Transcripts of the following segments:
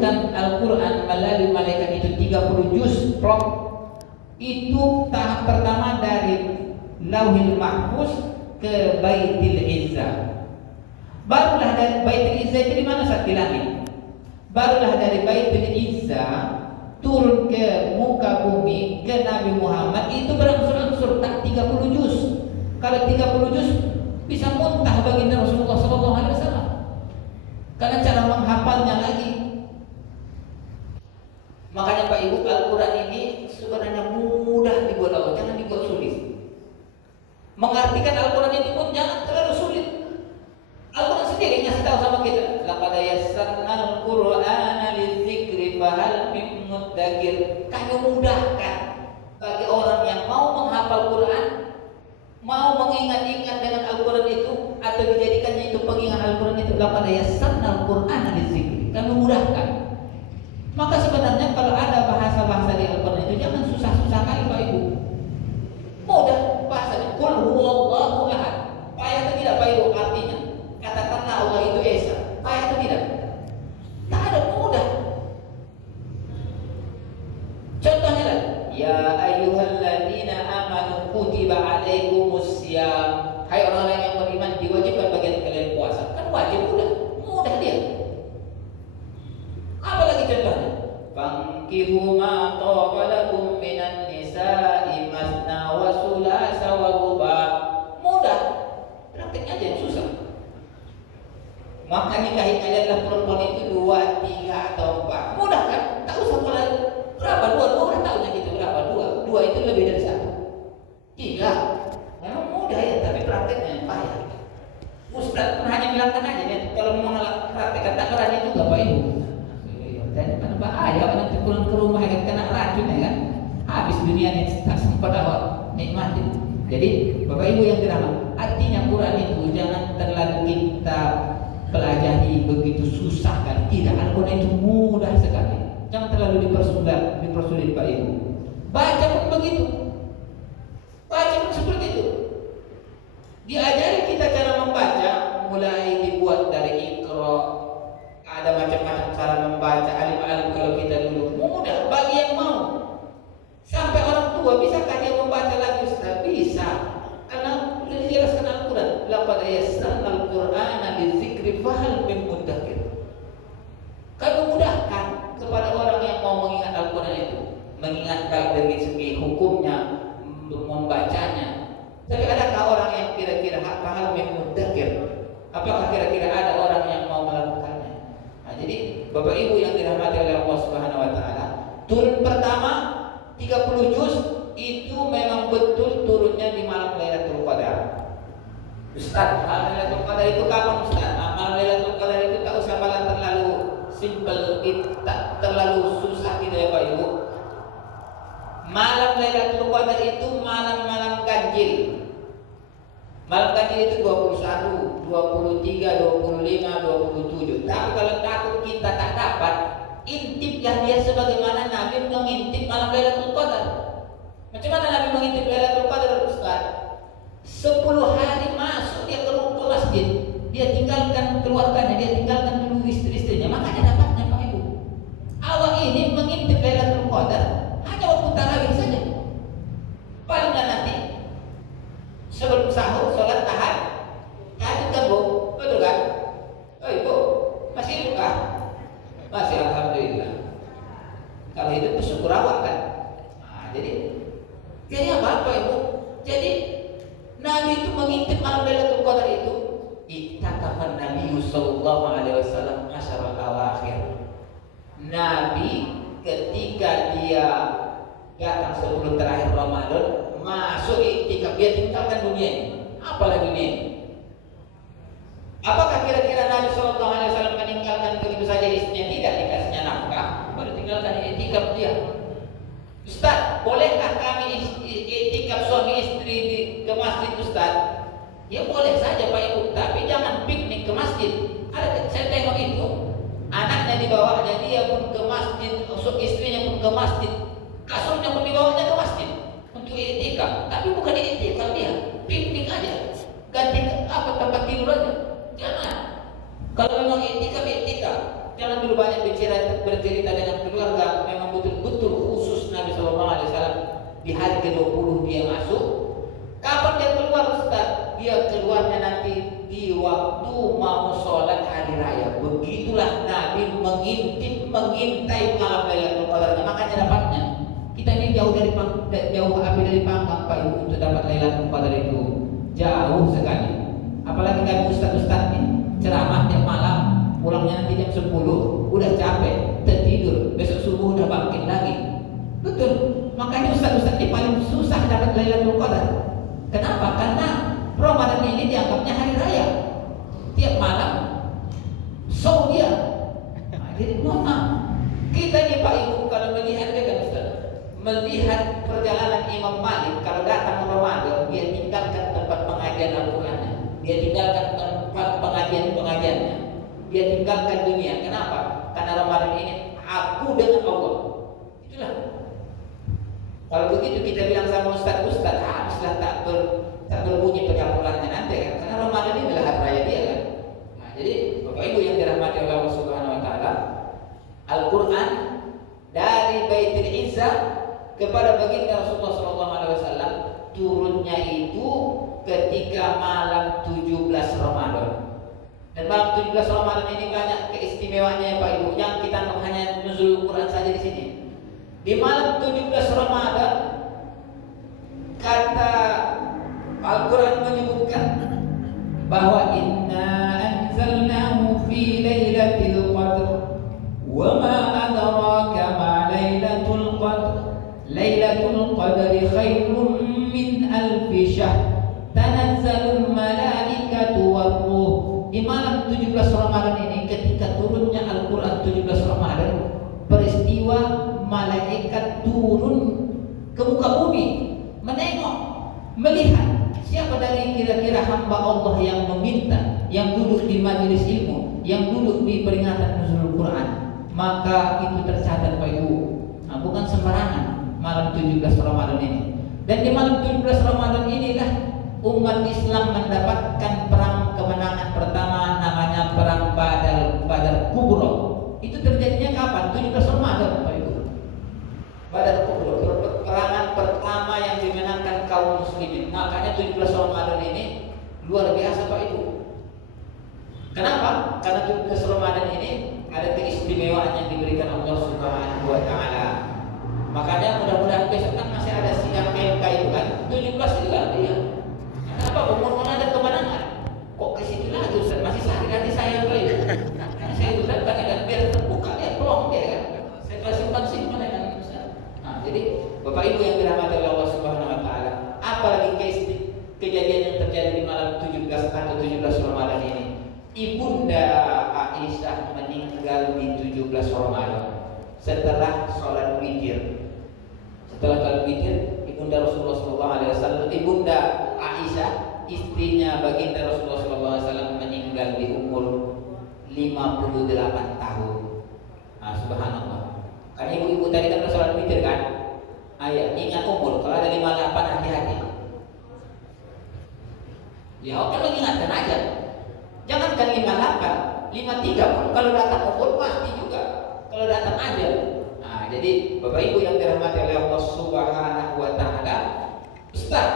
menurunkan Al-Quran melalui malaikat itu 30 juz plok. Itu tahap pertama dari Lauhil Mahfuz ke Baitil Izzah. Barulah dari Baitil Izzah itu di mana saat di langit. Barulah dari Baitil Izzah turun ke muka bumi ke Nabi Muhammad itu berangsur-angsur tak 30 juz. Kalau 30 juz bisa muntah baginda Rasulullah SAW. Karena cara menghafalnya lagi. Makanya Pak Ibu, Al-Quran ini sebenarnya mudah dibuat Allah, jangan dibuat sulit. Mengartikan Al-Quran itu pun jangan terlalu sulit. Al-Quran sendiri ngasih tahu sama kita, laqad yassarnal Qur'ana lidzikri fahal min muddakir. Kami mudahkan bagi orang yang mau menghafal Quran, mau mengingat-ingat dengan Al-Quran itu, atau dijadikannya itu pengingat Al-Quran itu. Laqad yassarnal Qur'ana lidzikri. Kami mudahkan. Maka sebenarnya kalau ada bahasa-bahasa di Al-Quran itu jangan susah-susah kali Pak Ibu. Mudah bahasanya. Qul huwallahu ahad. Payah atau tidak Pak Ibu artinya? Katakanlah Allah itu Esa. Payah atau tidak? Tak ada, mudah. Contohnya lah, ya ayyuhalladzina amanu kutiba alaikumussyam. Hai orang-orang yang beriman, diwajibkan bagi kalian puasa. Kan wajib, mudah dia. Apa lagi contohnya? Fankihu ma taba lakum minan nisa'i masna wa sulasa wa ruba. Mudah. Praktek aja yang susah. Maka nikahi kalianlah perempuan itu 2, 3 atau 4. Mudah kan? Tak usah mulai berapa? 2 udah tahu yang gitu berapa? 2 itu lebih dari 1. 3. Memang mudah ya, tapi prakteknya yang payah. Ustaz pun hanya bilangkan aja nih, kalau mau praktekkan tak berani juga Pak Ibu. Dan kan bahaya nanti pulang ke rumah kan kena racun ya kan, habis dunia ini tak sempat awak nikmatin. Jadi Bapak Ibu yang dirahmati, artinya Quran itu jangan terlalu kita pelajari begitu susah kan. Tidak, Al-Quran itu mudah sekali. Jangan terlalu dipersulit Pak Ibu. Baca pun begitu. Baca pun seperti itu. Diajari kita cara membaca, mulai dibuat dari Iqra. Ada macam-macam cara membaca, alif-alif kalau kita dulu mudah bagi yang mau. Sampai orang tua bisakah dia membaca lagi Ustaz? Bisa. Karena sudah dijelaskan Al-Quran. Laqad yassarnal Qur'ana lidzikri fahal min muddakir. Kami mudahkan kepada orang yang mau mengingat Al-Quran itu, mengingat baik dari segi hukumnya, membacanya. Tapi adakah orang yang kira-kira fahal min muddakir? Apakah kira-kira ada orang yang mau melakukannya? Nah, jadi Bapak Ibu yang dirahmati oleh Allah Subhanahu wa taala, turun pertama 30 juz itu memang betul turunnya di malam Lailatul Qadar. Ustaz, malam Lailatul Qadar itu kapan Ustaz? Malam Lailatul Qadar itu tak usah malah terlalu simple, tak terlalu susah gitu ya Pak Ibu. Malam Lailatul Qadar itu malam-malam ganjil. Malam ganjil itu 21, 23, 25, 27. Tapi kalau takut kita tak dapat, intiplah dia sebagaimana Nabi mengintip malam Lailatul Qadar. Macam mana Nabi mengintip Lailatul Qadar Ustaz? 10 hari masuk dia ke masjid. Dia tinggalkan keluarganya, dia tinggalkan dulu istri-istrinya. Makanya dapatnya Pak Ibu. Awak ini mengintip Lailatul Qadar hanya waktu tarawih saja. Palingnya nanti sebelum sahur, sholat tahajud, kan Bu? Betul kan? Oh Ibu, masih hidup kan? Masih, alhamdulillah. Kalau hidup bersyukur awak kan? Nah, jadi apa Ibu? Jadi Nabi itu mengintip malam Lailatul Qadar itu. Iktakafan Nabi sallallahu alaihi wasallam asyara awakhir. Nabi ketika dia datang sebelum terakhir Ramadan, masuk iktikaf, dia tinggalkan dunia ini. Apalagi ini? Apakah kira-kira Nabi sallallahu alaihi wasallam meninggalkan begitu saja istrinya? Tidak, dikasihnya nafkah, baru tinggalkan iktikaf dia. Ustaz, bolehkah kami iktikaf suami istri ke masjid Ustaz? Ya boleh saja Pak Ibu, tapi jangan piknik ke masjid. Ada saya tengok itu, anaknya dibawanya dia pun ke masjid, istrinya pun ke masjid, kasurnya pun dibawanya ke masjid untuk iktikaf. Tapi bukan iktikaf dia, piknik aja, ganti tempat tidur aja. Jangan. Kalau memang iktikaf, Jangan dulu banyak bercerita dengan keluarga. Memang betul-betul khusus Nabi SAW di hari ke-20 dia masuk. Kapan dia keluar Ustaz? Dia keluarnya nanti di waktu mau sholat hari raya. Begitulah Nabi mengintai malam Lailatul Qadar. Makanya dapatnya. Kita ini jauh api dari pangkang Pak Ibu untuk dapat Lailatul Qadar itu. Jauh sekali. Apalagi kami ustaz-ustaz nih, ceramah tiap malam, pulangnya nanti jam 10, udah capek, tertidur, besok subuh udah bangkit lagi. Betul. Makanya ustaz-ustaz ini paling susah dapat Lailatul Qadar. Kenapa? Karena Ramadan ini dianggapnya hari raya. Tiap malam show dia. Nah, jadi mohon maaf. Kita ini Pak Ibu kalau melihat Ustaz, melihat perjalanan Imam Malik kalau datang Ramadan, dia tinggalkan tempat pengajian Al-Qur'annya. Dia tinggalkan tempat pengajian-pengajiannya. Dia tinggalkan dunia. Kenapa? Karena Ramadan ini aku dengan Allah. Itulah. Kalau begitu kita bilang sama ustaz-ustaz, habislah tak berbunyi pencapulannya nanti kan. Karena Ramadan ini adalah hari raya dia kan. Nah, jadi Bapak Ibu yang dirahmati oleh Allah Subhanahu wa taala, Al-Qur'an dari Baitul Izzah kepada baginda Rasulullah SAW turunnya itu ketika malam 17 Ramadan. Dan malam 17 Ramadan ini banyak keistimewaannya ya Pak Ibu. Yang kita hanya nuzul Quran saja di sini. Di malam 17 Ramadan kata Al-Quran menyebutkan bahwa inna anzalnahu fi lailatul qadr wa ma adraka ma lailatul qadr lailatul qadri khairum min alfi syahr tanazzalul malaikatu war-ruh. Di malam 17 Ramadan ini ketika turunnya Al-Quran 17 Ramadan, peristiwa malaikat turun ke muka bumi, menengok, melihat siapa dari kira-kira hamba Allah yang meminta, yang duduk di majelis ilmu, yang duduk di peringatan nuzul Quran. Maka itu tercatat Pak Ibu. Nah, bukan sembarangan malam 17 Ramadan ini. Dan di malam 17 Ramadan inilah umat Islam mendapatkan perang kemenangan pertama, namanya perang Badar Kubro. Itu terjadinya kapan? 17 Ramadan Pak Ibu. Badar Kubro, peperangan pertama yang dimenangkan kaum muslimin. Makanya 17 Ramadan ini luar biasa Pak Ibu. Kenapa? Karena 17 Ramadan ini ada keistimewaan yang diberikan Allah Subhanahu wa taala. Makanya mudah-mudahan besok kan masih ada sidang MK itu kan. 17 juga dia. Kenapa? Mohon ada kemenangan. Kok ke situ lagi Ustaz? Masih sakit hati saya Pak Ibu. Karena saya itu kan biar terbuka dia pelong dia kan. Saya kasih simpan dengan Ustaz. Nah, jadi Bapak Ibu yang dirahmati oleh Allah Subhanahu wa taala, apalagi kejadian yang terjadi di malam 17 atau 17 Ramadan ini. Ibunda Aisyah meninggal di 17 Ramadan setelah sholat witir. Setelah sholat witir, Ibunda Rasulullah SAW, Ibunda Aisyah, istrinya baginda Rasulullah SAW meninggal di umur 58 tahun. Nah, subhanallah. Karena ibu-ibu tadi kan sholat witir kan? Ayah, ingat umur. Kalau ada 58 hati-hati. Ya, kan mengingatkan aja. Jangankan 58, 53 pun kalau datang umur pasti juga. Kalau datang aja. Nah, jadi Bapak Ibu yang dirahmati oleh Allah Subhanahu wa taala, Ustaz,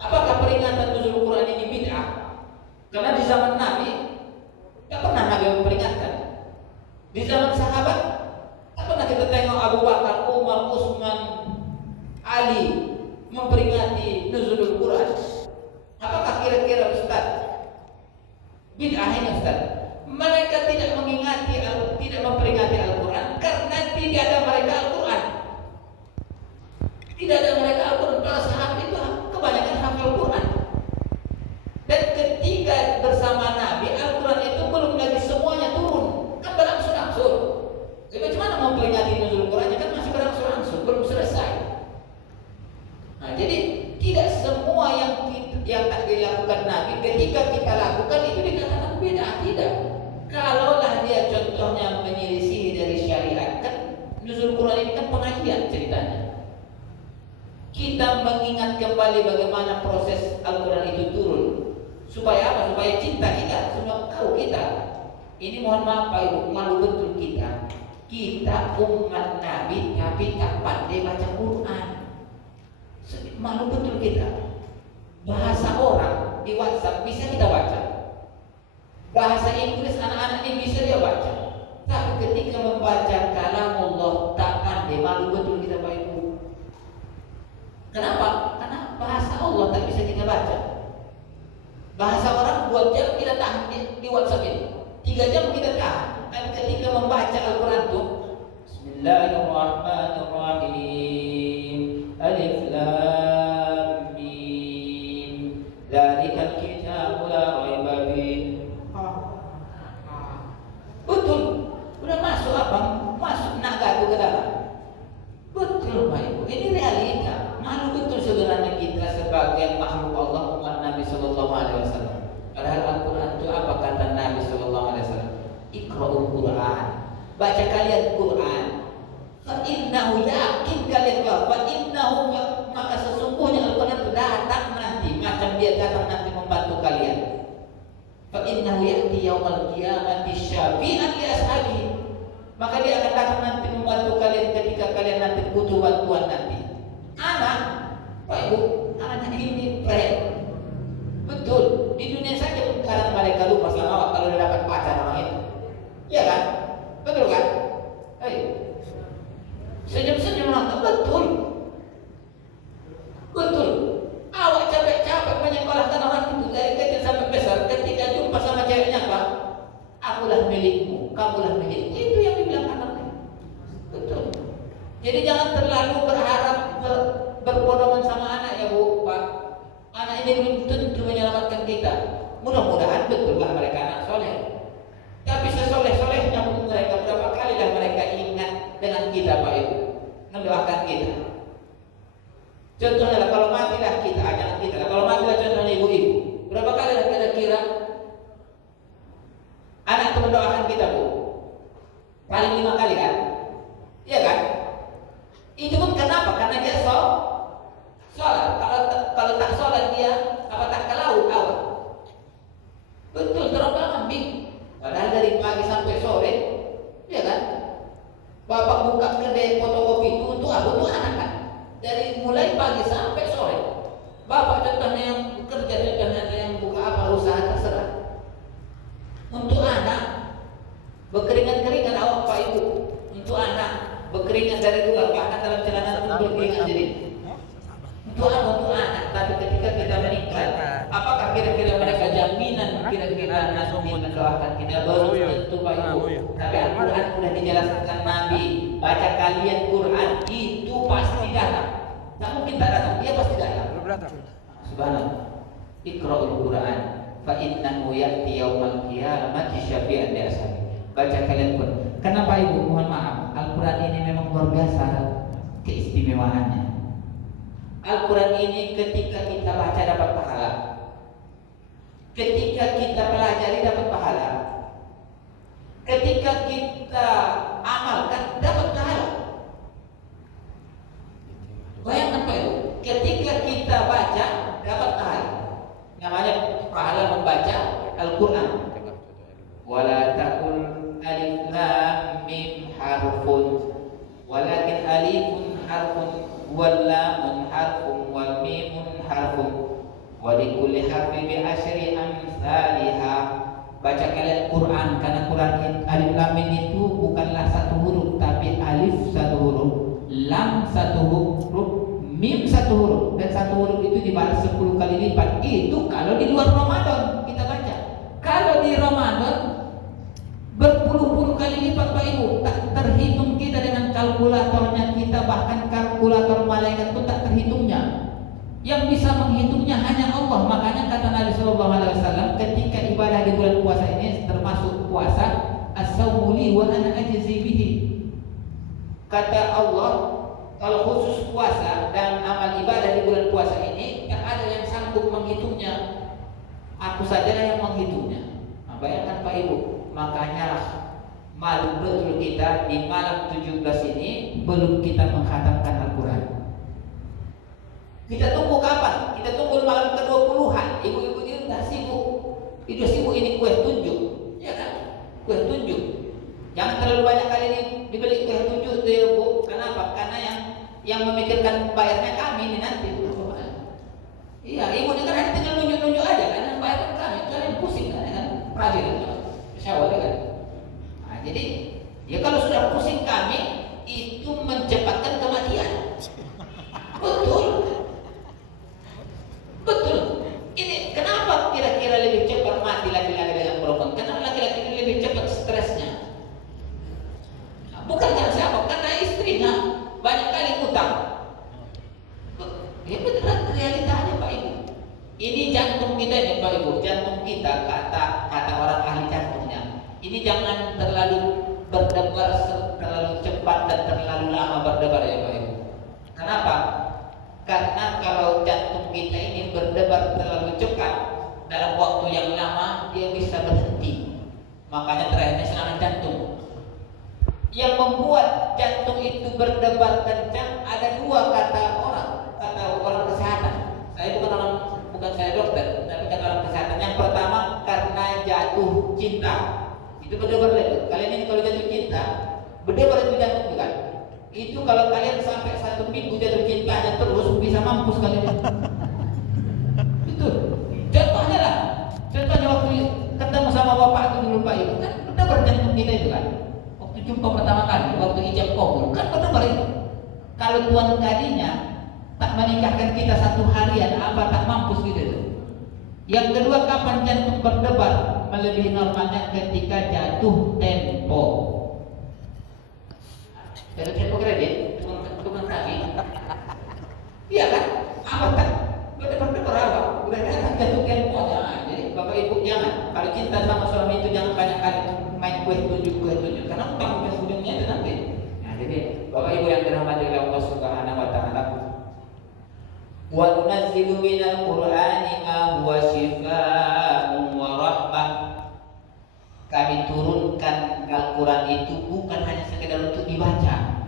apakah peringatan nuzul Quran ini bid'ah? Karena di zaman Nabi tidak pernah Nabi memperingatkan. Di zaman sahabat tak pernah kita tengok Abu Bakar, Umar, Utsman, Ali memperingati nuzul Quran. Apakah kira-kira Ustaz bid'ah ini Ustaz? Mereka tidak mengingati, tidak memperingati Al-Quran karena tidak ada mereka Al-Quran. Tidak ada mereka Al-Quran. Para sahabat itu kebanyakan hafal Al-Quran. Dan ketika bersama Nabi, Al-Quran itu belum lagi semuanya turun, kan berangsur-angsur. Jadi bagaimana memperingati nuzul Qurannya kan masih berangsur-angsur, belum selesai. Nah, jadi tidak semua yang tak dilakukan Nabi ketika kita lakukan itu dikatakan bid'ah, tidak. Kalaulah dia contohnya menyelisih dari syariat, kan nuzul Quran ini kan pengajian ceritanya. Kita mengingat kembali bagaimana proses Al-Quran itu turun. Supaya apa? Supaya cinta kita, semua tahu kita. Ini mohon maaf Pak Ibu, malu betul kita. Kita umat Nabi tapi tak pandai baca Quran. Malu betul kita. Bahasa orang di WhatsApp bisa kita baca. Bahasa Inggris anak-anak ini bisa dia baca. Tapi ketika membaca kalam Allah tak pandai, malu betul kita Pak Ibu. Kenapa? Karena bahasa Allah tak bisa kita baca. Bahasa orang 2 jam kita tahan di WhatsApp ini, 3 jam kita tahan. Tapi ketika membaca Al-Quran itu, Bismillahirrahmanirrahim, Alif Lam Mim, Dzalikal kitabu la raiba fihi. Betul, udah masuk apa? Masuk naga itu ke dalam. Betul Pak Ibu, ini realita. Malu betul sebenarnya kita sebagai makhluk Allah umat Nabi Sallallahu Alaihi Wasallam. Padahal Al-Quran itu apa kata Nabi Sallallahu Alaihi Wasallam? Iqra'ul Quran, baca kalian Quran. Fa innahu, yakin kalian bahwa fa innahu, maka sesungguhnya Al-Quran itu datang nanti, macam dia datang nanti membantu kalian. Fa innahu ya'ti yaumal qiyamati syafi'an li ashabihi, maka dia akan datang nanti membantu kalian ketika kalian nanti butuh bantuan nanti. Anak, Pak Ibu, anak ini friend. Betul, di dunia saja sekarang mereka lupa sama kalau dia dapat pacar orang itu. Iya kan? Betul kan? Hei, senyum-senyum orang, betul. Betul. Awak capek-capek menyekolahkan orang itu dari kecil sampai besar. Ketika jumpa sama ceweknya apa? Akulah milikmu, kamulah milikku. Itu yang dibilang anaknya. Betul. Jadi jangan terlalu berharap berbondongan sama anak ya Bu, Pak. Anak ini belum tentu menyelamatkan kita. Mudah-mudahan betullah mereka anak soleh. Tapi sesoleh-solehnya pun mereka, berapa kali dah mereka ingat dengan kita Pak Ibu, mendoakan kita. Contohnya kalau matilah kita, jangan kita lah. Kalau matilah contohnya ibu-ibu, berapa kali lah kira-kira anak itu mendoakan kita Bu? Paling 5 kali kan? Iya kan? Itu pun kenapa? Karena dia sholat. Kalau tak sholat dia apa tak ke laut awal. Betul, terbang ambing. Padahal dari pagi sampai sore, ya kan? Bapak buka kedai fotokopi itu untuk apa? Untuk anak kan? Dari mulai pagi sampai sore. Bapak contohnya yang bekerja, contohnya yang buka apa usaha terserah. Untuk anak berkeringat-keringat awak Pak Ibu. Untuk anak berkeringat dari luar, bahkan dalam celana pun berkeringat jadi. Untuk anak, tapi ketika kita meninggal, apakah kira-kira mereka jaminan kira-kira nanti mendoakan kita? Belum tentu Pak Ibu. Tapi Al-Quran sudah dijelaskan Nabi, baca kalian Quran itu pasti datang. Tak mungkin tak datang, dia pasti datang. Subhanallah. Iqra'ul Quran, fa innahu ya'ti yaumal qiyamati syafi'an li ashabihi. Baca kalian Quran. Kenapa Ibu? Mohon maaf, Al-Quran ini memang luar biasa keistimewaannya. Al-Quran ini ketika kita baca dapat pahala, ketika kita pelajari dapat pahala, ketika kita amalkan dapat pahala. Bayangkan Pak Ibu, ketika kita baca dapat pahala. Namanya pahala membaca Al-Quran. Wala taqul alif lam mim harfun, walakin alifun harfun wal lamun harfun wal mimun harfun wa likulli harfin bi asyri amsalha. Baca kalian Quran, karena Quran alif lam mim itu bukanlah satu huruf, tapi alif satu huruf, lam satu huruf, mim satu huruf, dan satu huruf itu dibalas 10 kali lipat. Itu kalau di luar Ramadan kita baca. Kalau di Ramadan berpuluh-puluh kali lipat Pak Ibu, tak terhitung kita dengan kalkulatornya kita, bahkan kalkulator malaikat pun tak terhitungnya. Yang bisa menghitungnya hanya Allah. Makanya kata Nabi Sallallahu Alaihi Wasallam, ketika ibadah di bulan puasa ini termasuk puasa, as-sawmu li wa ana ajzi bihi. Kata Allah, kalau khusus puasa dan amal ibadah di bulan puasa ini, tak ada yang sanggup menghitungnya. Aku saja yang menghitungnya. Nah, bayangkan Pak Ibu. Makanya malu betul kita di malam 17 ini belum kita mengkhatamkan Al-Quran. Kita tunggu kapan? Kita tunggu malam ke-20-an. Ibu-ibu ini sudah sibuk. Itu sibuk ini kue tunjuk, ya kan? Kue Jangan terlalu banyak kali dibeli kue 7 tuh Bu. Kenapa? Karena yang memikirkan bayarnya kami ini nanti. Iya, ibu ini kan hanya tinggal nunjuk-nunjuk aja kan, yang bayarkan kami. Kalian pusing kan? Rajin syawal kan. Nah, jadi ya kalau sudah pusing kami itu mencepatkan kematian. Betul. Betul. Ini kenapa kira-kira lebih cepat mati laki-laki dengan perempuan? Karena laki-laki ini lebih cepat stresnya. Bukan karena siapa, karena istrinya banyak kali utang. Ya betul realitanya Pak Ibu. Ini jantung kita ini Pak Ibu, jantung kita kata orang ahli jantungnya. Ini jangan terlalu berdebar terlalu cepat dan terlalu lama berdebar ya Pak Ibu. Kenapa? Karena kalau jantung kita ini berdebar terlalu cepat dalam waktu yang lama dia bisa berhenti. Makanya terakhirnya serangan jantung. Yang membuat jantung itu berdebar kencang ada dua kata orang kesehatan. Saya bukan saya dokter, tapi kata orang kesehatan. Yang pertama karena jatuh cinta. Itu berdebar lebar. Kalian ini kalau jatuh cinta, berdebar itu jantung juga. Itu kalau kalian sampai 1 minggu jatuh cintanya terus bisa mampus kalian. Itu. Contohnya lah. Contohnya waktu ketemu sama bapak itu dulu Pak Ibu kan berdebar jantung kita itu kan. Waktu jumpa pertama kali, waktu ijab kabul kan berdebar itu. Kalau tuan tadinya tak menikahkan kita 1 harian apa tak mampus gitu. Yang kedua kapan jantung berdebar melebihi normalnya ketika jatuh tempo. Jatuh tempo kredit, tukang kaki. Iya kan? Apa tak berdebar apa? Udah datang jatuh tempo. Nah, jadi Bapak Ibu jangan kalau cinta sama suami itu jangan banyak kali main kue tunjuk karena ujung-ujungnya itu nanti. Nah, jadi Bapak Ibu yang dirahmati oleh Allah Subhanahu wa taala, wa nunazzilu minal qur'ani ma huwa syifaa'un wa rahmah. Kami turunkan Al-Quran itu bukan hanya sekedar untuk dibaca,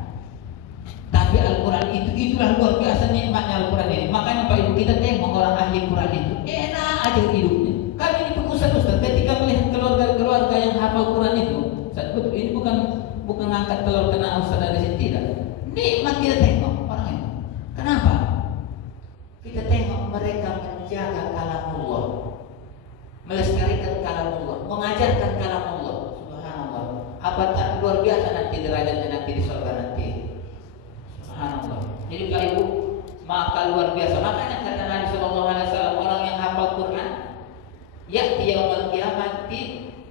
tapi Al-Quran itulah luar biasa nikmatnya Al-Quran ini. Makanya Pak Ibu kita tengok orang ahli Quran itu enak aja hidupnya. Kami ini ustaz ketika melihat keluarga yang hafal Quran itu, ini bukan ngangkat telur kena ustaz dari sini, tidak. Nikmat kita tengok orang itu. Kenapa? Kita tengok mereka menjaga kalamullah, melestarikan kalamullah, mengajarkan kalamullah. Subhanallah. Apa tak luar biasa nanti derajatnya nanti di surga nanti. Subhanallah. Jadi Pak Ibu, maka luar biasa. Makanya kata Nabi sallallahu alaihi wasallam, orang yang hafal Quran ya'ti yaumil qiyamati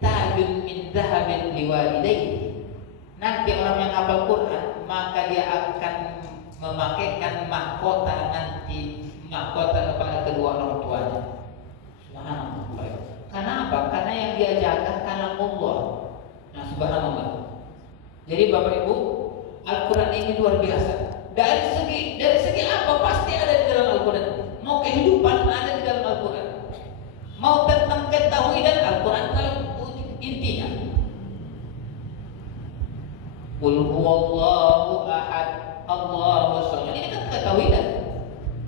tajun min dhahabin liwalidayhi. Nanti orang yang hafal Quran maka dia akan memakaikan mahkota kepada kedua orang tuanya. Subhanallah. Karena apa? Karena yang dia jaga kalamullah. Nah, subhanallah. Jadi Bapak Ibu, Al-Quran ini luar biasa. Dari segi apa pasti ada di dalam Al-Quran. Mau kehidupan ada di dalam Al-Quran. Mau tentang ketauhidan Al-Quran kalau intinya. Qul huwallahu ahad, Allahu samad. Ini kan ketauhidan.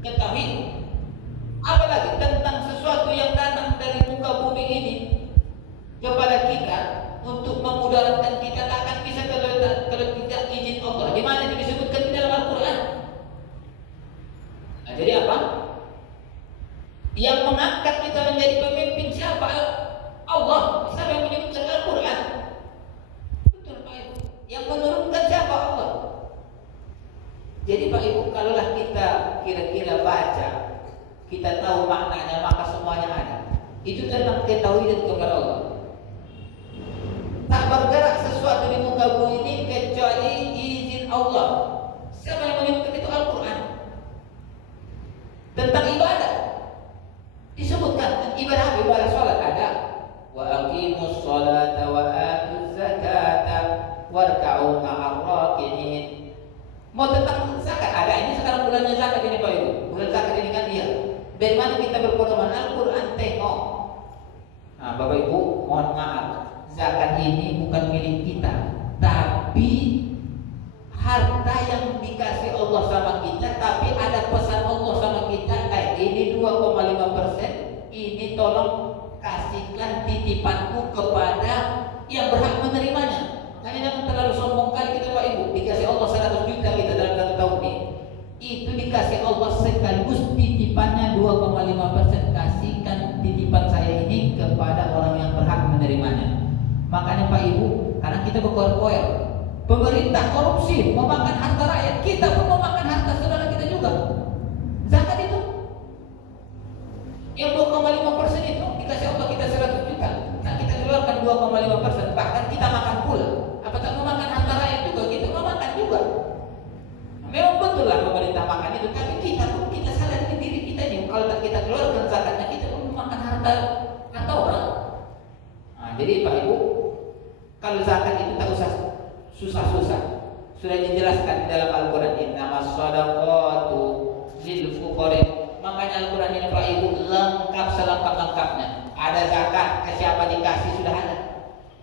Ketahui apalagi tentang sesuatu yang datang dari muka bumi ini kepada kita untuk memudaratkan kita, tak akan bisa kalau tidak izin Allah. Di mana itu disebutkan di dalam Al-Quran. Nah, jadi apa? Yang mengangkat kita menjadi pemimpin siapa? Allah. Siapa yang menyebutkan Al-Quran? Betul Pak Ibu. Yang menurunkan siapa? Allah. Jadi Pak Ibu, kalaulah kita kira-kira baca, kita tahu maknanya, maka semuanya ada. Itu tentang ketauhidan kepada Allah. Tak bergerak sesuatu di muka bumi ini kecuali izin Allah. Siapa yang menyebutkan itu? Al-Quran. Tentang ibadah disebutkan ibadah sholat ada. Wa aqimus sholata wa atuz zakata warka'u ma'ar raki'in. Mau tentang zakat ada. Ini sekarang bulannya zakat ini Pak Ibu. Bulan zakat ini kan dia. Dari mana kita berpedoman? Al-Quran tengok. Nah Bapak Ibu mohon maaf, zakat ini bukan milik kita, tapi harta yang dikasih Allah sama kita. Tapi ada pesan Allah sama kita, ini 2,5%, ini tolong kasihkan titipanku kepada yang berhak menerimanya. Makanya jangan terlalu sombong kali kita Pak Ibu. Dikasih Allah 100 juta kita dalam 1 tahun ini. Itu dikasih Allah sekaligus titipannya 2,5%. Kasihkan titipan saya ini kepada orang yang berhak menerimanya. Makanya Pak Ibu, karena kita berkoar-koar, pemerintah korupsi, memakan harta rakyat, kita pun memakan harta saudara kita juga. Zakat itu yang 2,5% itu dikasih Allah kita 100 juta. Nah kita keluarkan 2,5%, bahkan kita makan pula. Apa tak memakan harta rakyat juga? Kita memakan juga. Memang betul lah pemerintah makan itu, tapi kita pun kita sadari diri kita ini. Kalau tak kita keluarkan zakatnya, kita pun memakan harta orang. Nah, jadi Pak Ibu, kalau zakat itu tak usah susah-susah. Sudah dijelaskan di dalam Al-Quran, innamas shadaqatu lil fuqara. Makanya Al-Quran ini Pak Ibu lengkap selengkap-lengkapnya. Ada zakat, ke siapa dikasih sudah ada.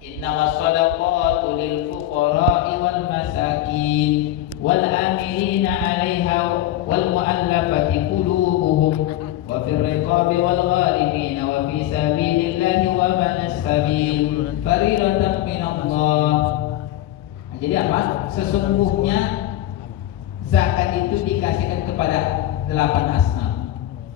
Innamas shadaqatu lil fuqara wal masakin wal amilina 'alaiha wal mu'allafati qulubuhum wa fir riqabi wal ghalibin wa fi sabilillahi wa manas sabil fariidatan minallah. Jadi apa? Sesungguhnya zakat itu dikasihkan kepada 8 asnaf.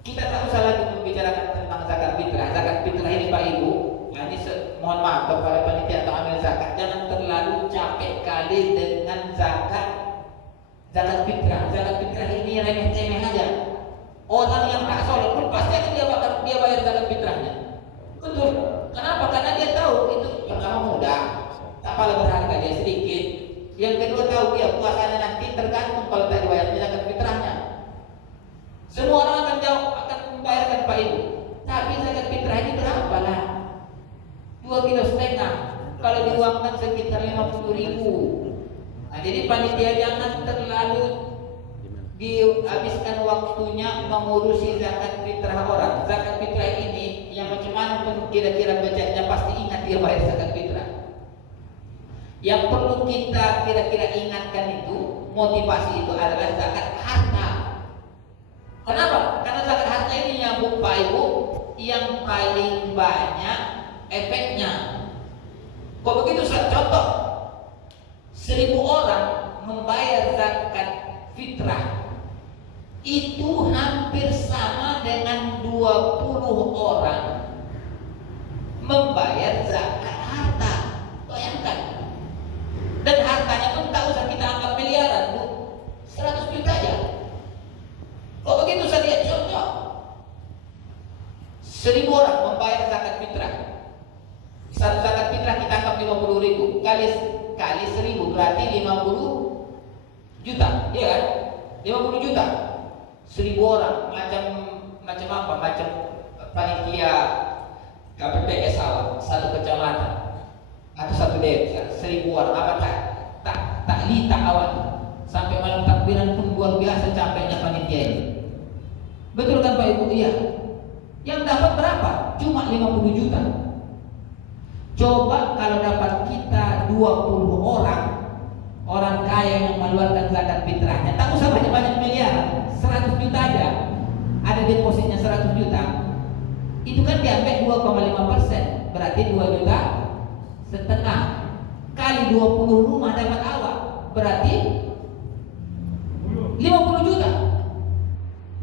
Kita tak usah lagi membicarakan tentang zakat fitrah. Zakat fitrah ini Pak Ibu, nah ini mohon maaf kepada panitia atau amil zakat, jangan terlalu capek kali dengan zakat fitrah. Zakat fitrah ini remeh-temeh aja. Orang yang tak sholat pun pasti akan dia bayar zakat fitrahnya. Betul. Kenapa? Karena dia tahu itu pertama mudah, tak kalah berharga, dia sedikit. Yang kedua tahu dia puasanya nanti tergantung kalau tak dibayar zakat fitrahnya. Semua orang akan membayarkan Pak Ibu. Tapi zakat fitrah ini berapa lah? 2,5 kilo. Kalau diuangkan sekitar 50.000. Nah, jadi panitia jangan terlalu dihabiskan waktunya mengurusi zakat fitrah orang. Zakat fitrah ini yang macam mana pun kira-kira bacanya pasti ingat dia bayar zakat fitrah. Yang perlu kita kira-kira ingatkan itu, motivasi itu adalah zakat harta. Kenapa? Karena zakat harta ini yang Pak Ibu yang paling banyak efeknya. Kok begitu? Contoh, 1.000 orang membayar zakat fitrah itu hampir sama dengan 20 orang membayar zakat harta. Bayangkan. Dan hartanya pun tak usah kita anggap miliaran, Bu. 100 juta aja. Kok begitu? Saya lihat contoh. 1.000 orang membayar zakat fitrah. Satu zakat fitrah kita anggap 50.000 kali 1.000 berarti 50 juta, iya kan? 50 juta. 1.000 orang macam apa? Macam panitia KPPS awal satu kecamatan atau satu desa, 1.000 orang apa tak lita awal sampai malam takbiran pun luar biasa capeknya panitia ini. Betul kan Pak Ibu? Iya. Yang dapat berapa? Cuma 50 juta. Coba kalau dapat kita 20 orang kaya yang mengeluarkan zakat fitrahnya, tak usah banyak-banyak miliar, 100 juta aja. Ada depositnya 100 juta. Itu kan diambil 2,5%, berarti 2,5 juta kali 20 rumah dapat awal, berarti 50 juta.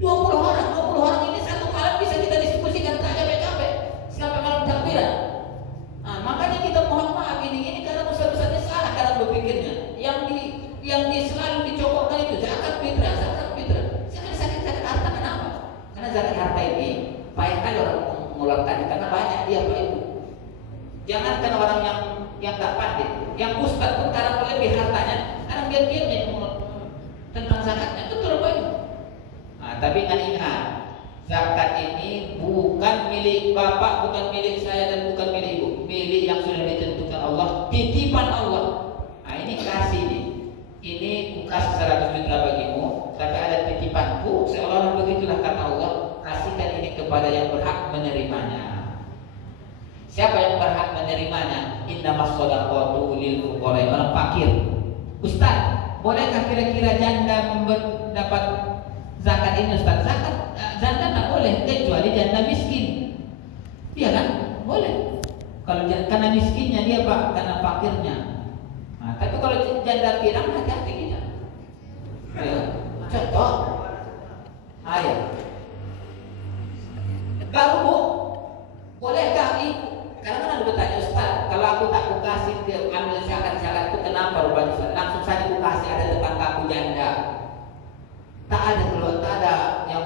20 orang ini satu malam bisa kita diskusikan tak capek-capek sampai malam takbiran. Nah, makanya kita mohon maaf ini karena besar-besarnya salah cara berpikirnya. Yang selalu dicokokkan itu zakat fitrah. Jangan zakat harta. Kenapa? Karena zakat harta ini banyak kali orang mengeluarkan karena banyak dia Pak Ibu. Jangankan orang yang tak pandai, yang ustaz pun karena lebih hartanya, karena dia tentang zakatnya itu terlalu banyak. Nah, tapi ingat, zakat ini bukan milik bapak, bukan milik saya dan bukan milik ibu, milik yang sudah ditentukan Allah, titipan Allah. Nah, ini kasih nih. Ini ku kasih 100 juta bagimu, tapi ada titipanku, seolah-olah begitulah kata Allah, kasihkan ini kepada yang berhak menerimanya. Siapa yang berhak menerimanya? Innamas shadaqatu lil fuqara, orang fakir. Ustaz, bolehkah kira-kira janda mendapat zakat ini Ustaz? Janda tak boleh kecuali janda miskin. Iya kan? Boleh. Kalau karena miskinnya dia Pak, karena fakirnya. Tapi kalau janda pirang hati-hati kita. Ayo, contoh. Ayo. Baru Bu, bolehkah ibu? Karena kan ada bertanya Ustaz, kalau aku tak kasih ke ambil zakat itu kenapa rupanya Ustaz? Langsung saja aku kasih ada tetanggaku janda. Tak ada keluar, tak ada yang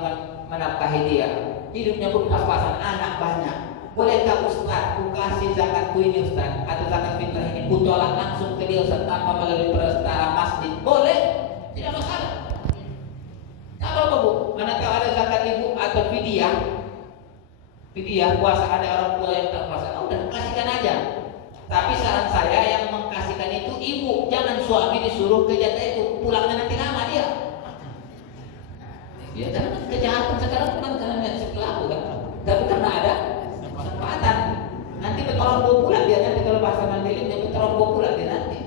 menafkahi dia. Hidupnya pun pas-pasan, anak banyak. Bolehkah Ustaz, aku kasih zakatku ini Ustaz, atau zakat fitrah ini, ku tolak langsung ke dia Ustaz tanpa melalui perantara masjid? Boleh, tidak masalah. Tak apa-apa Bu, manakala ada zakat ibu atau fidyah puasa, ada orang tua yang tak puasa, udah kasihkan aja. Tapi saran saya yang mengkasihkan itu ibu, jangan suami disuruh ke janda itu, pulangnya nanti lama dia. Ya karena kejahatan sekarang bukan karena niat si pelaku kan, tapi karena ada kesempatan. Nanti bertolong pulang dia nanti, kalau bahasa Mandailing dia bertolong pulang dia nanti.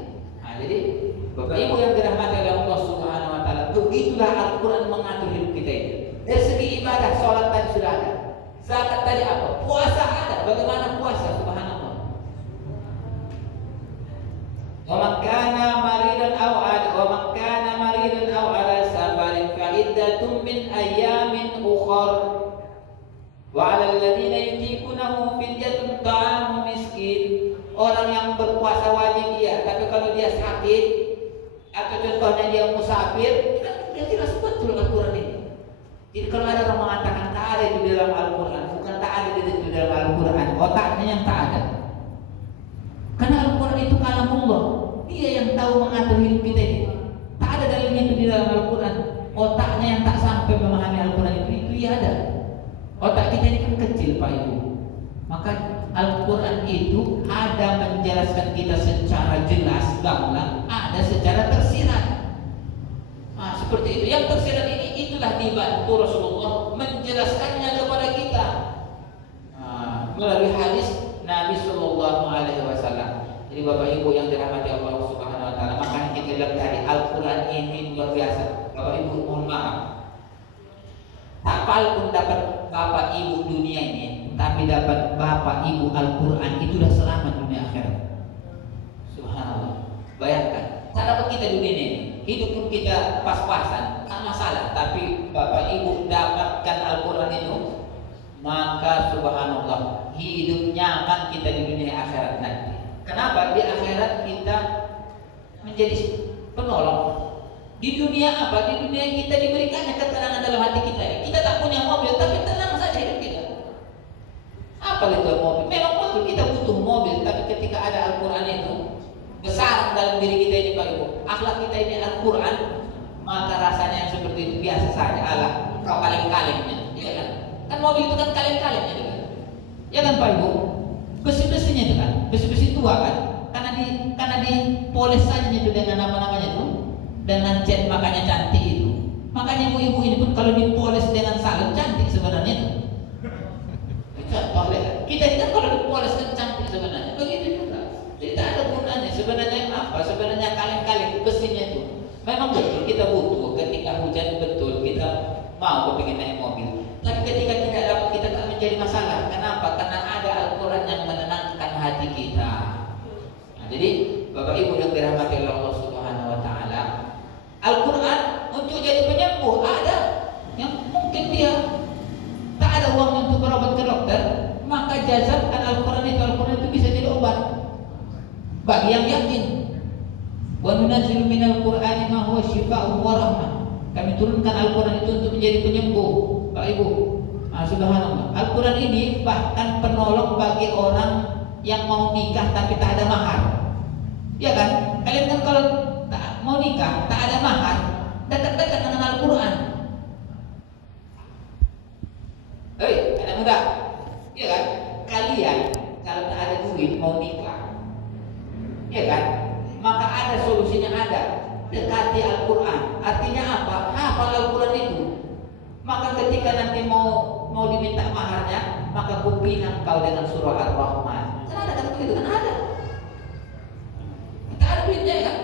Nah, jadi Bapak Ibu yang dirahmati oleh Allah Subhanahu wa taala, begitulah Al-Qur'an mengatur hidup kita ini. Dari segi ibadah, sholat tadi sudah ada. Zakat tadi apa? Puasa ada. Bagaimana puasa? Subhanallah. Wa man kana maridan aw ala safarin fa iddatun min ayyamin ukhra. Wa 'alal ladzina yutiqunahu fidyatun ta'amu miskin. Orang yang berpuasa wajib iya, tapi kalau dia sakit atau contohnya dia musafir, kan dia jelas betul Al-Qur'an ini. Jadi kalau ada orang mengatakan tak ada di dalam Al-Quran, bukan tak ada di dalam Al-Quran, otaknya yang tak ada. Karena Al-Quran itu kalamullah, dia yang tahu mengatur hidup kita ini. Tak ada dalilnya itu di dalam Al-Quran. Otaknya yang tak sampai memahami Al-Quran itu ya ada. Otak kita ini kan kecil Pak Ibu. Maka Al-Quran itu ada menjelaskan kita secara jelas, gamblang, ada secara tersirat. Nah, seperti itu. Yang tersirat ini itulah dibantu Rasulullah menjelaskannya kepada kita melalui hadis Nabi Sallallahu Alaihi Wasallam. Jadi Bapak Ibu yang dirahmati Allah Subhanahu Wa Taala, makanya kita lihat dari Al-Quran ini luar biasa. Bapak Ibu mohon maaf, tak pun dapat Bapak Ibu dunia ini, tapi dapat Bapak Ibu Al-Quran, itulah selamat dunia akhirat. Subhanallah. Bayangkan, tak dapat kita dunia ini, hidup pun kita pas-pasan, tak masalah. Tapi Bapak Ibu dapatkan Al-Quran itu, maka subhanallah, hidup nyaman kita di dunia akhirat nanti. Kenapa? Di akhirat kita menjadi penolong. Di dunia apa? Di dunia kita diberikannya ketenangan dalam hati kita. Kita tak punya mobil, tapi tenang saja hidup kita. Apa itu mobil? Memang betul kita butuh mobil, tapi ketika ada Al-Quran itu besar dalam diri kita ini Pak Ibu, akhlak kita ini Al-Quran, maka rasanya yang seperti itu biasa saja. Allah, kau kaleng-kalengnya, ya kan? Kan mobil itu kan kaleng-kalengnya juga, ya kan Pak Ibu? Besi-besinya itu kan, besi-besi tua kan? Karena dipoles saja itu dengan nama-namanya itu, dengan cat makanya cantik itu. Makanya ibu-ibu ini pun kalau dipoles dengan salep cantik sebenarnya itu. Contoh lihat, kita ini kan kalau dipoles kan cantik sebenarnya, begitu juga. Jadi tak ada gunanya. Sebenarnya apa? Sebenarnya kaleng-kaleng besinya itu memang betul kita butuh ketika hujan, betul kita mau kepingin naik mobil. Tapi ketika tidak dapat, kita tak menjadi masalah. Kenapa? Karena ada Al-Quran yang menenangkan hati kita. Nah, jadi Bapak Ibu yang dirahmati oleh Allah Subhanahu Wa Taala, Al-Quran untuk jadi penyembuh ada. Yang mungkin dia tak ada uang untuk berobat ke dokter, maka jazabkan Al-Quran itu bisa jadi obat. Bagi yang yakin, wa nunazzilu minal Qur'ani ma huwa syifaa'un wa rahmah. Kami turunkan Al-Quran itu untuk menjadi penyembuh, Pak Ibu. Subhanallah. Al-Quran ini bahkan penolong bagi orang yang mau nikah tapi tak ada mahar. Ya kan? Kalian kan kalau tak mau nikah, tak ada mahar, dekat-dekat dengan Al-Quran. Hei, anak muda, ya kan? Kalian kalau tak ada duit mau nikah, ya kan? Maka ada solusinya, ada. Dekati Al-Quran. Artinya apa? Hafal Al-Quran itu. Maka ketika nanti mau diminta maharnya, maka kupinang kau dengan surah Ar-Rahman. Kan ada kan begitu kan ada. Kita ada duitnya kan?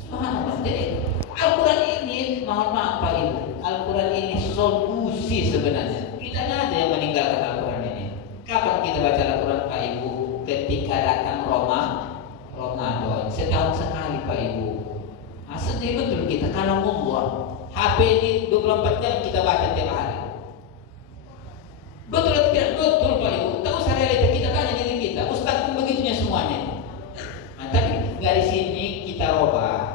Subhanallah. Jadi Al-Quran ini, mohon maaf Pak Ibu, Al-Quran ini solusi sebenarnya. Kita ada yang meninggalkan Al-Quran ini. Kapan kita baca Al-Quran Pak Ibu? Ketika datang Ramadan. setahun sekali Pak Ibu. Sedih betul kita karena Allah. HP ini 24 jam kita baca tiap hari. Betul atau tidak? Betul Pak Ibu. Tahu realita kita tanya diri kita. Ustaz pun begitunya semuanya. Nah, tapi nggak di sini kita robah.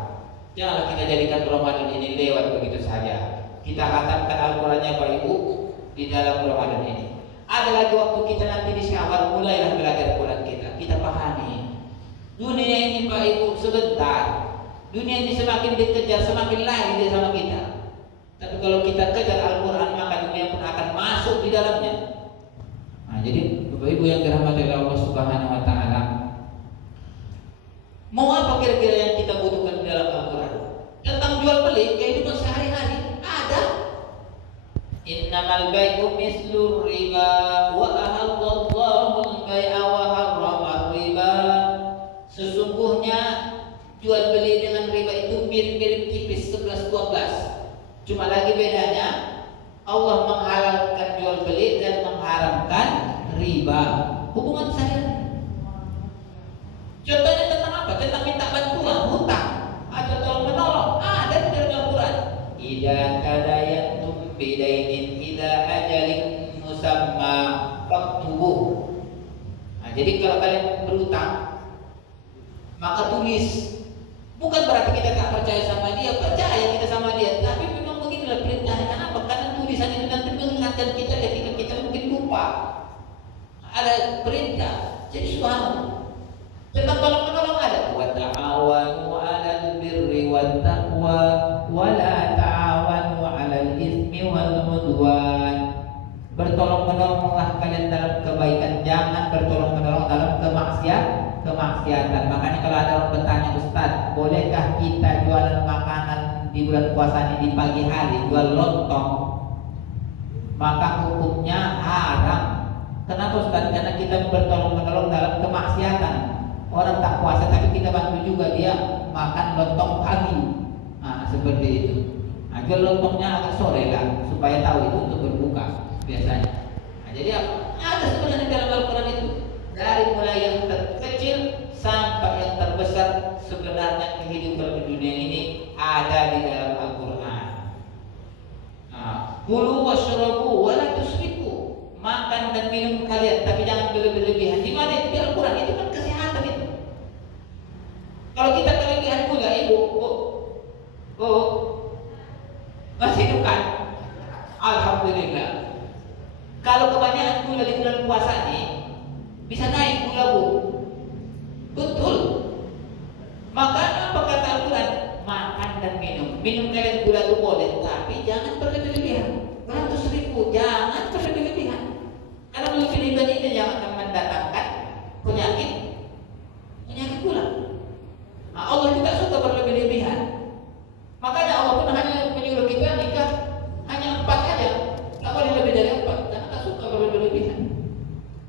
Janganlah kita jadikan Ramadan ini lewat begitu saja. Kita katakan Al-Qurannya Pak Ibu di dalam Ramadan ini. Ada lagi waktu kita nanti di Syawal, mulailah belajar Quran kita. Kita pahami. Dunia ini Pak Ibu sebentar. Dunia ini semakin dikejar, semakin lari dia sama kita. Tapi kalau kita kejar Al-Quran, maka dunia pun akan masuk di dalamnya. Nah, jadi Bapak Ibu yang dirahmati oleh Allah Subhanahu wa taala, mau apa kira-kira yang kita butuhkan di dalam Al-Quran? Tentang jual beli kehidupan sehari-hari ada. Innamal bai'u mislur riba wa ahallallahu al-bai'a wa harrama riba. Sesungguhnya jual beli dengan riba itu mirip-mirip tipis 11-12. Cuma lagi bedanya Allah menghalalkan jual beli dan mengharamkan riba. Hubungan saya. Contohnya tentang apa? Tentang minta bantuan, hutang atau tolong menolong. Ada di dalam Al-Quran. Idza tadayantum bidainin ila ajalin musamma faktubuh. Nah, jadi kalau kalian berutang, maka tulis. Bukan berarti kita tak percaya sama dia, percaya kita sama dia, tapi memang beginilah perintahnya. Kenapa? Karena tulisan itu nanti mengingatkan kita ketika kita mungkin lupa. Ada perintah. Jadi subhanallah. Tentang tolong menolong ada. Wa ta'awanu 'alal birri wat taqwa wa la ta'awanu 'alal itsmi wal 'udwan. Bertolong menolonglah kalian dalam kebaikan, jangan bertolong menolong dalam kemaksiatan. Makanya kalau ada orang bertanya, Ustaz, bolehkah kita jualan makanan di bulan puasa ini di pagi hari, jual lontong? Maka hukumnya haram. Kenapa Ustaz? Karena kita bertolong menolong dalam kemaksiatan. Orang tak puasa tapi kita bantu juga dia makan lontong pagi. Nah, seperti itu. Nah, jual lontongnya agak sore lah supaya tahu itu untuk berbuka biasanya. Nah, jadi ada sebenarnya dalam Al-Quran itu dari mulai yang terkecil sampai yang terbesar, sebenarnya kehidupan di dunia ini ada di dalam Al-Quran. Kulu washrabu wa la tusrifu. Makan dan minum kalian, tapi jangan berlebihan. Di mana itu di Al-Quran? Itu kan kesehatan itu. Kalau kita kelebihan gula, ibu, masih hidup kan? Alhamdulillah. Kalau kebanyakan gula di bulan puasa ini bisa naik gula, Bu. Betul. Maka apa kata Al-Quran? Makan dan minum. Minum kalian gula itu boleh, tapi jangan berlebihan. 100.000, jangan berlebihan. Karena berlebihan ini yang akan mendatangkan penyakit gula. Nah, Allah tidak suka berlebihan. Makanya Allah pun hanya menyuruh kita nikah hanya 4 aja. Tak boleh lebih dari 4. Karena tak suka berlebihan.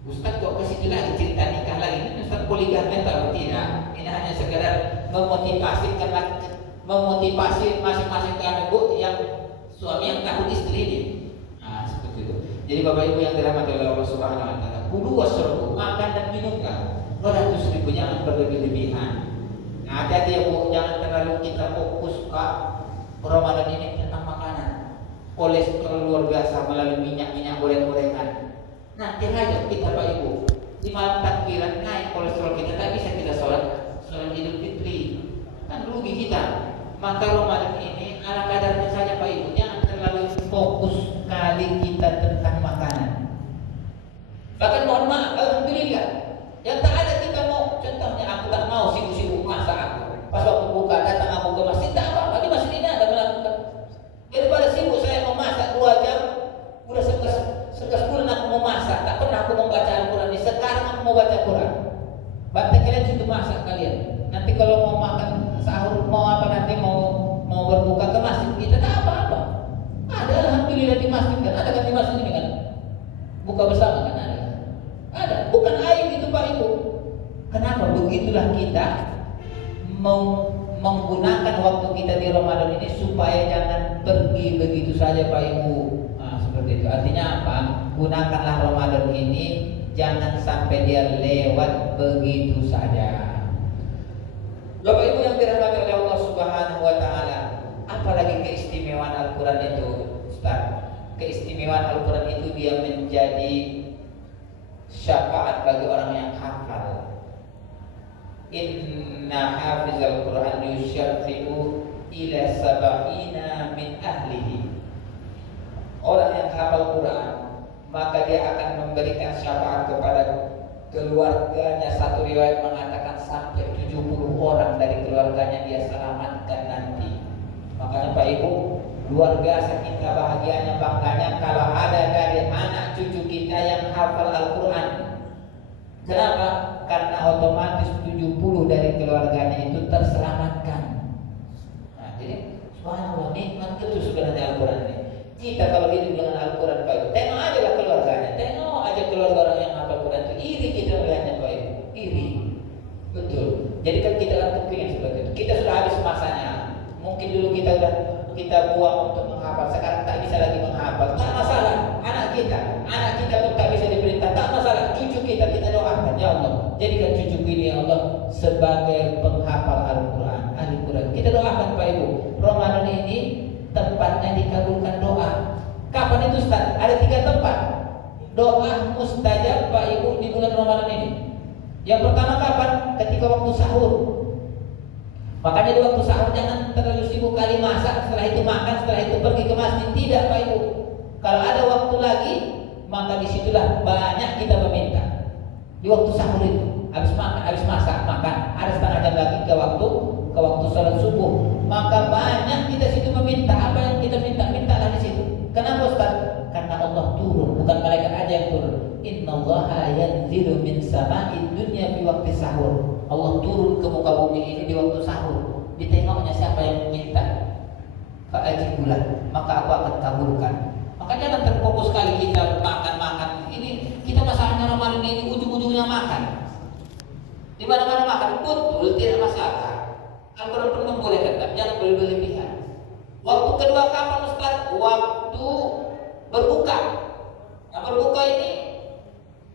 Ustaz kok kesini lagi cerita nikah lagi? Ini Ustaz poligami atau tidak? Ini hanya sekedar memotivasi karena memotivasi masing-masing kami, Bu, yang suami yang takut istri ini. Nah, seperti itu. Jadi Bapak Ibu yang dirahmati oleh Allah Subhanahu wa taala, kudu wasrobu, makan dan minumlah. 200.000, jangan berlebihan. Nah, hati-hati ya Bu, jangan terlalu kita fokus ke Ramadan ini tentang makanan. Kolesterol luar biasa melalui minyak-minyak goreng-gorengan. Nah, aja kita Pak Ibu, di malam takbiran naik kolesterol kita, tak bisa kita sholat Idul Fitri, kan rugi kita. Maka Ramadan ini ala kadarnya saja Pak Ibu, jangan terlalu fokus sekali kita tentang makanan. Bahkan mohon maaf, alhamdulillah, yang tak ada kita mau, contohnya aku tak mau sibuk-sibuk masak aku. Pas waktu buka datang aku ke masjid, tak apa-apa, di masjid ini ada melakukan. Daripada sibuk saya mau masak 2 jam, udah sekas bulan aku mau masak, tak pernah aku mau baca Al-Quran. Sekarang aku mau baca Quran. Bantai kalian situ masak kalian. Nanti kalau mau makan sahur, mau apa nanti mau berbuka ke masjid kita, tak apa-apa. Ada alhamdulillah di masjid kan, ada kan di masjid ini kan. Buka bersama kan ada. Ada, bukan aib itu Pak Ibu. Kenapa? Begitulah kita mau menggunakan waktu kita di Ramadan ini supaya jangan pergi begitu saja Pak Ibu. Nah, seperti itu. Artinya apa? Gunakanlah Ramadan ini, jangan sampai dia lewat begitu saja. Apalagi keistimewaan Al-Quran itu, Ustaz. Keistimewaan Al-Quran itu dia menjadi syafaat bagi orang yang hafal. Inna hafizal Quran yusyafi'u ila sab'ina min ahlihi. Orang yang hafal Quran, maka dia akan memberikan syafaat kepada keluarganya. Satu riwayat mengatakan sampai 70 orang dari keluarganya dia selamatkan nanti. Makanya Pak Ibu, luar biasa kita bahagianya, bangganya kalau ada dari anak cucu kita yang hafal Al-Quran. Kenapa? Karena otomatis 70 dari keluarganya itu terselamatkan. Nah, jadi subhanallah, nikmat itu sebenarnya Al-Quran ini. Kita kalau hidup dengan Al-Quran, Pak Ibu, tengok aja lah keluarganya, tengok aja keluarga orang yang hafal Quran itu, iri kita melihatnya Pak Ibu, iri. Betul. Jadi kan kita kan kepingin seperti itu. Kita sudah habis masanya. Mungkin dulu kita buang untuk menghafal, sekarang tak bisa lagi menghafal. Tak masalah. Anak kita pun tak bisa diperintah. Tak masalah. Cucu kita doakan, ya Allah, jadikan cucu ini ya Allah sebagai penghafal Al-Quran. Al-Quran. Kita doakan Pak Ibu. Ramadan ini tempatnya dikabulkan doa. Kapan itu Ustaz? Ada 3 tempat doa mustajab Pak Ibu di bulan Ramadan ini. Yang pertama kapan? Ketika waktu sahur. Makanya di waktu sahur jangan terlalu sibuk kali masak, setelah itu makan, setelah itu pergi ke masjid. Tidak Pak Ibu. Kalau ada waktu lagi, maka disitulah banyak kita meminta. Di waktu sahur itu, habis makan, habis masak, makan, ada setengah jam lagi ke waktu salat subuh. Maka banyak kita situ meminta. Apa yang kita mintalah di situ. Kenapa Ustaz? Karena Allah turun, bukan malaikat aja yang turun. Innallaha yanzilu min sama'id dunya fi waqti sahur. Allah turun ke muka bumi ini di waktu sahur. Ditengoknya siapa yang meminta, fa'ajibulah, maka aku akan kabulkan. Maka jangan terfokus sekali kita makan. Ini kita masalahnya Ramadan ini ujung-ujungnya makan. Di mana-mana makan, betul, tidak masalah. Al-Quran pun membolehkan, jangan berlebihan. Waktu kedua kapan Ustaz? Waktu berbuka. Nah, berbuka ini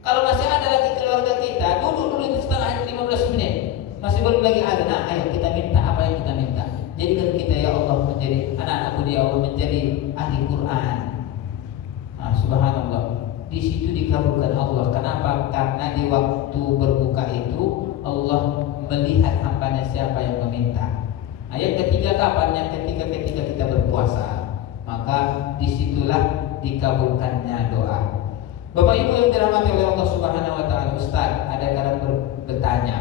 kalau masih ada lagi keluarga kita, duduk itu setengah 15 menit, masih belum lagi ada. Nah, ayo kita minta apa yang kita minta. Jadikan kita ya Allah menjadi anak-anakmu ya Allah menjadi ahli Quran. Nah, subhanallah. Di situ dikabulkan Allah. Kenapa? Karena di waktu berbuka itu Allah melihat hambanya siapa yang meminta. Nah, yang ketiga kapan? Yang ketiga ketika kita berpuasa, maka disitulah dikabulkannya doa. Bapak Ibu yang dirahmati oleh Allah Subhanahu Wa Taala, Ustaz, ada kadang bertanya,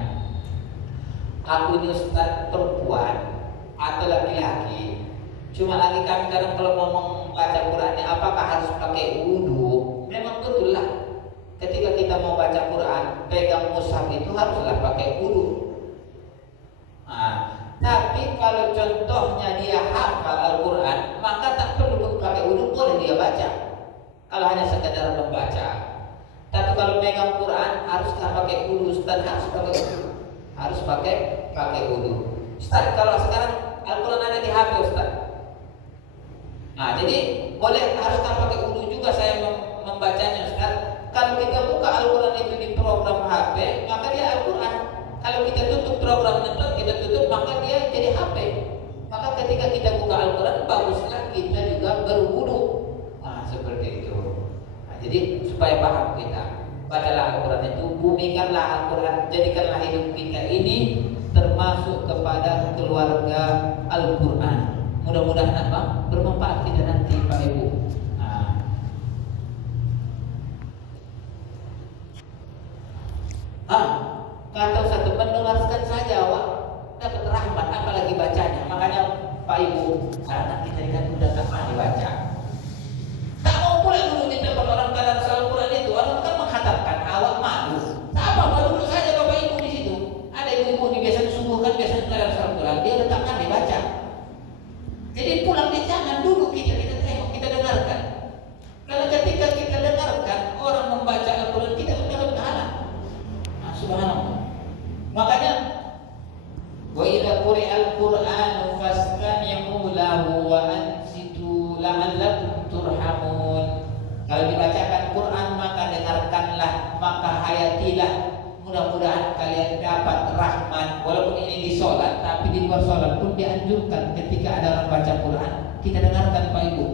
aku ini Ustaz perempuan atau laki-laki? Cuma lagi kami kadang kalau mau membaca Qurannya, apakah harus pakai wudu? Memang betul lah. Ketika kita mau baca Quran, pegang mushaf itu haruslah pakai wudu. Nah, tapi kalau contohnya dia hafal Al-Quran, maka tak perlu pakai wudu, boleh dia baca. Kalau hanya sekedar membaca. Tapi kalau pegang Quran haruskah pakai wudu? Ustaz, harus pakai wudu. Harus pakai wudu. Ustaz, kalau sekarang Al-Quran ada di HP Ustaz. Nah, jadi boleh haruskah pakai wudu juga saya membacanya Ustaz? Kalau kita buka Al-Quran itu di program HP, maka dia Al-Quran. Kalau kita tutup program itu, kita tutup, maka dia jadi HP. Maka ketika kita buka Al-Quran, baguslah kita juga berwudu. Nah, seperti itu. Nah, jadi supaya paham kita, bacalah Al-Quran itu, bumikanlah Al-Quran, jadikanlah hidup kita ini termasuk kepada keluarga Al-Quran. Mudah-mudahan apa? Bermanfaat kita nanti Pak Ibu. Kata satu mendengarkan saja Wak dapat rahmat, apalagi bacanya. Makanya Pak Ibu, anak kita kan udah tak mau dibaca. Tak mau pula dulu di tempat orang dalam Al-Quran itu. Orang kan menghatamkan, awak malu. Tak apa, duduk saja Bapak Ibu di situ. Ada ibu-ibu di biasa subuhkan, biasa dalam Al-Quran, dia letakkan dibaca. Jadi pulang di jangan dulu kita tengok, kita dengarkan. Kalau ketika kita dengarkan orang membaca Al-Quran, kita mendapat pahala. Nah, subhanallah. Makanya wa idza quri'al Qur'anu fastami'u lahu wa ansitu la'allakum turhamun. Kalau dibacakan Quran maka dengarkanlah, maka hayatilah. Mudah-mudahan kalian dapat rahmat. Walaupun ini di sholat, tapi di luar sholat pun pun dianjurkan ketika ada orang baca Quran, kita dengarkan Pak Ibu.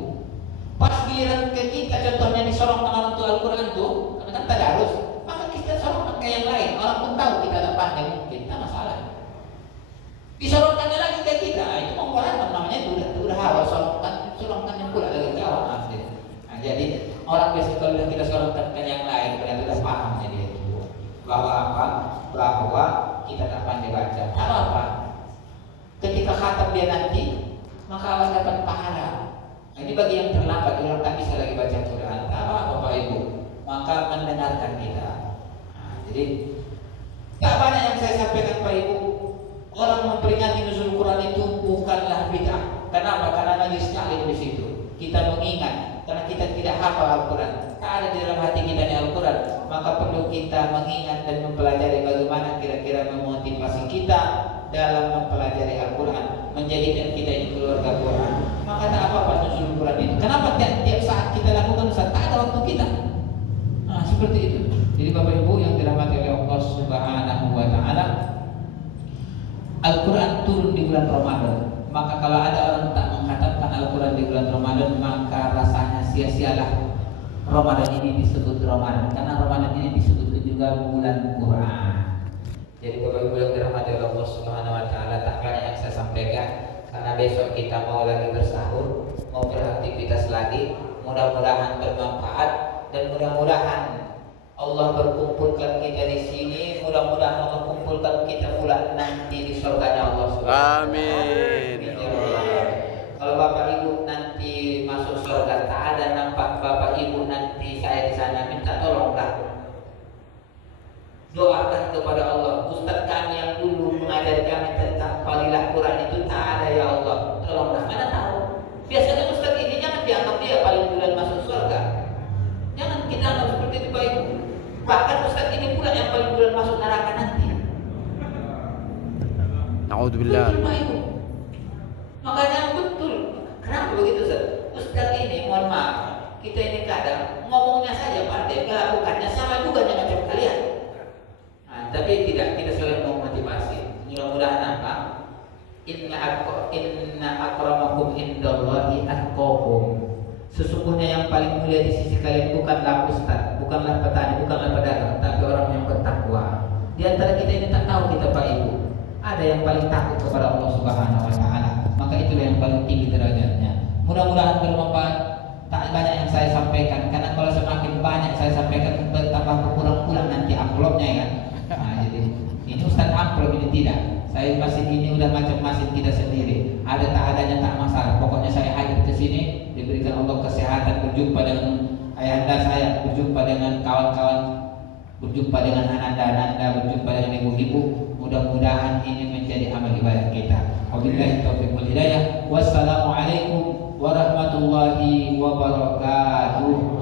Pas giliran ke kita, contohnya disorongkan orang tua Al-Quran tuh, karena kan tadarus, maka kita sorongkan ke yang lain. Orang pun tahu kita tak pandai, mungkin tak masalah. Disorongkannya lagi ke kita, itu membuat namanya itu udah hawa, sorongkan yang pula lagi ke awal. Nah, jadi orang biasa kalau kita sorongkan ke yang lain, berarti udah paham jadi itu bahwa apa? Bahwa kita tak pandai baca. Tak apa. Ketika khatam dia nanti, maka awak dapat pahala. Nah, ini bagi yang terlambat, orang tak bisa lagi baca Quran. Tak apa Bapak Ibu, maka mendengarkan kita. Nah, jadi tak banyak yang saya sampaikan Pak Ibu. Orang memperingati nuzul Quran itu bukanlah bid'ah. Kenapa? Karena najis taklim di situ. Kita mengingat, karena kita tidak hafal Al-Quran, tak ada di dalam hati kita di Al-Quran, maka perlu kita mengingat dan mempelajari bagaimana kira-kira memotivasi kita dalam mempelajari Al-Quran, menjadikan kita ini keluarga Quran. Maka tak apa-apa nuzul Quran itu. Kenapa tiap saat kita lakukan, Ustaz? Tak ada waktu kita. Nah, seperti itu. Jadi Bapak Ibu yang dirahmati oleh Allah Subhanahu wa taala, Al-Quran turun di bulan Ramadan. Maka kalau ada orang tak mengkhatamkan Al-Quran di bulan Ramadan, maka rasanya sia-sialah Ramadan ini disebut Ramadan, karena Ramadan ini disebut juga bulan Quran. Jadi Bapak Ibu yang dirahmati oleh Allah Subhanahu wa taala, tak banyak yang saya sampaikan karena besok kita mau lagi bersahur, mau beraktivitas lagi. Mudah-mudahan bermanfaat dan mudah-mudahan Allah berkumpulkan kita di sini. Mudah-mudahan Allah kumpulkan kita pula nanti di surganya Allah Subhanahu wa taala. Amin. Kalau Bapak Ibu nanti masuk surga, tak ada nampak Bapak Ibu nanti saya di sana, minta tolonglah doakan kepada Allah. Ustaz kami yang dulu mengajari kami tentang fadilah Quran itu tak ada, ya Allah, tolonglah. Mana tahu? Biasanya Ustaz ini jangan dianggap dia paling duluan masuk surga. Jangan kita anggap seperti itu Pak Ibu. Bahkan Ustaz ini pula yang paling duluan masuk neraka nanti. Na'udzubillah. Pak Ibu. Makanya betul. Kenapa begitu Ustaz? Ustaz ini, mohon maaf, kita ini kadang ngomongnya saja pandai, melakukannya sama juga dengan macam kalian. Nah, tapi tidak, kita selalu memotivasi. Mudah-mudahan apa? Inna akramakum indallahi atqakum. Sesungguhnya yang paling mulia di sisi kalian bukanlah ustaz, bukanlah petani, bukanlah pedagang, tapi orang yang bertakwa. Di antara kita ini tak tahu kita Pak Ibu, ada yang paling takut kepada Allah Subhanahu wa taala. Maka itulah yang paling tinggi derajatnya. Mudah-mudahan bermanfaat. Tak banyak yang saya sampaikan, karena kalau semakin banyak saya sampaikan bertambah berkurang pula nanti amplopnya ya. Nah, jadi ini Ustaz amplop ini tidak. Saya masih ini udah macam masjid kita sendiri. Ada tak adanya tak masalah. Pokoknya saya hadir ke sini, diberikan Allah kesehatan, berjumpa dengan ayahanda saya, berjumpa dengan kawan-kawan, berjumpa dengan ananda-ananda, berjumpa dengan ibu-ibu. Mudah-mudahan ini menjadi amal ibadah kita. Wabillahi taufiq wal hidayah. Wassalamualaikum warahmatullahi wabarakatuh.